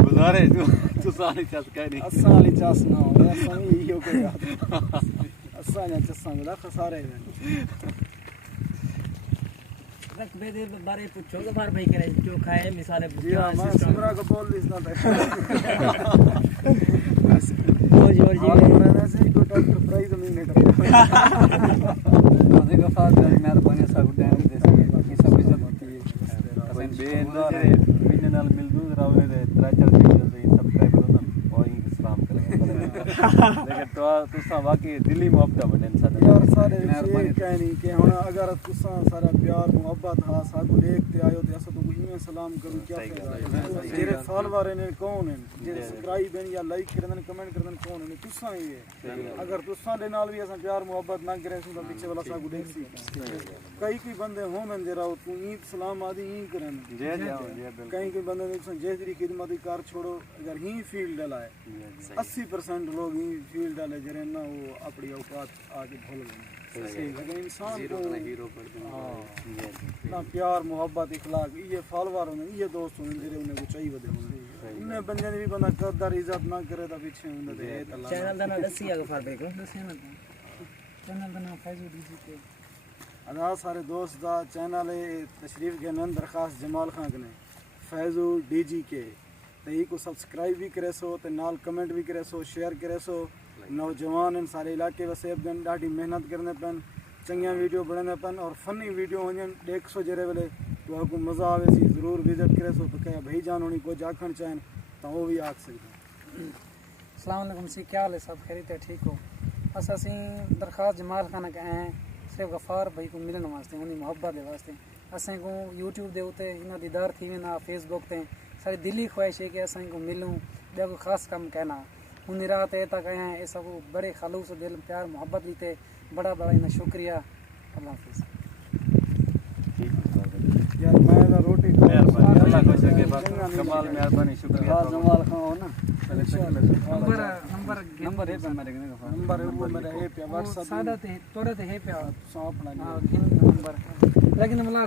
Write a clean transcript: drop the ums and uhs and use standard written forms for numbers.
گزارے تو ساری چس کہنی اساں والی چس نہ ہو اساں بھی ایو کوئی اساں نے چساں بلا خسارے ہیں رقبے دے بارے پوچھو غفار بھائی کرے جو کھائے مثال جی میں سمرا کو بول دیس نہ اور جی میں نے سے کو ڈاکٹر پرائز میں نے غفار بھائی مہربانی سا کو ٹائم دے سی باقی سب عزت ہوتی ہے اسن بے اندار ہے مین نال مل دو راونے دے 3-4 ویڈیو دے سبسکرائبر ہونا اور ان سلام کرے لیکن تو سا واقعی دلی محبت بنے انسان یار سارے مہربانی کہنی کہ ہن اگر تساں سارا پیار محبت ہا سا کو دیکھ تے آیو تے اسا تو ایویں سلام کروں کیا فائدہ جڑے فالوور نے کون ہیں جڑے سبسکرائب ہیں یا لائک کرن کمنٹ کرن کون ہیں تساں ہی ہے اگر تساں دے نال بھی اساں پیار محبت نہ کرے سو پیچھے والا سا کو دیکھ سی کئی بندے ہون جڑا تو عید سلام آدی ہی کرن جی جی کئی بندے نے جیسری خدمت کار چھوڑو اگر ہی فیلڈ لائے 80% لوگ ہی فیلڈ والے جڑے نا وہ اپنی اوقات آگے بھول گئے لیکن انسان کو پیار محبت اخلاق یہ فالوور ہونے یہ دوست ہونے جڑے انہیں کو چاہیے ودے ہونے انہیں بندے نے بھی بندہ قدر عزت نہ کرے تا پیچھے ہوندے تے چینل دا نام دسی غفار بھائی کو چینل کا نام فیضو ڈی جی کے ادا سارے دوست دا چینل ہے تشریف گنن درخواست جمال خان کنے فیضو ڈی جی کے تے کو سبسکرائب بھی کرے سو تے نال کمنٹ بھی کرے سو شیئر کرے سو نوجوان ان سارے علاقے وسیب دن ڈاڈی محنت کرنے پن چنگیاں ویڈیو بنانے پن اور فنی ویڈیو ہونجن دیکھ سو جرے ویلے تو آپ کو مزہ آوے سی ضرور وزٹ کرے سو تو کہ بھائی جان ہونی کو جاکھن چاہیں تو وہ بھی آکھ سکتے السلام علیکم سی کیا حال ہے سب خیریت ہے ٹھیک ہو اصل اسی درخواست جمال خانہ کہ ہیں صرف غفار بھائی کو ملن واسطے انہیں محبت دے واسطے اسیں کو یوٹیوب دے ہوتے انہاں دیدار تھی وینا فیس بک تے ساری دلی خواہش ہے کہ اسیں کو ملوں بیا کوئی خاص کم کہنا ان رات اے تک ہیں اے سب بڑے خلوص دل پیار محبت دیتے بڑا انہیں شکریہ اللہ حافظ یار میں روٹی مہربانی اللہ کو سکے کمال مہربانی شکریہ جمال خان ہو نا نمبر ہے پہ میرے نمبر ہے وہ میرا ہے پہ واٹس ایپ سادہ تے توڑا تے ہے پہ سو اپنا نمبر لیکن ملا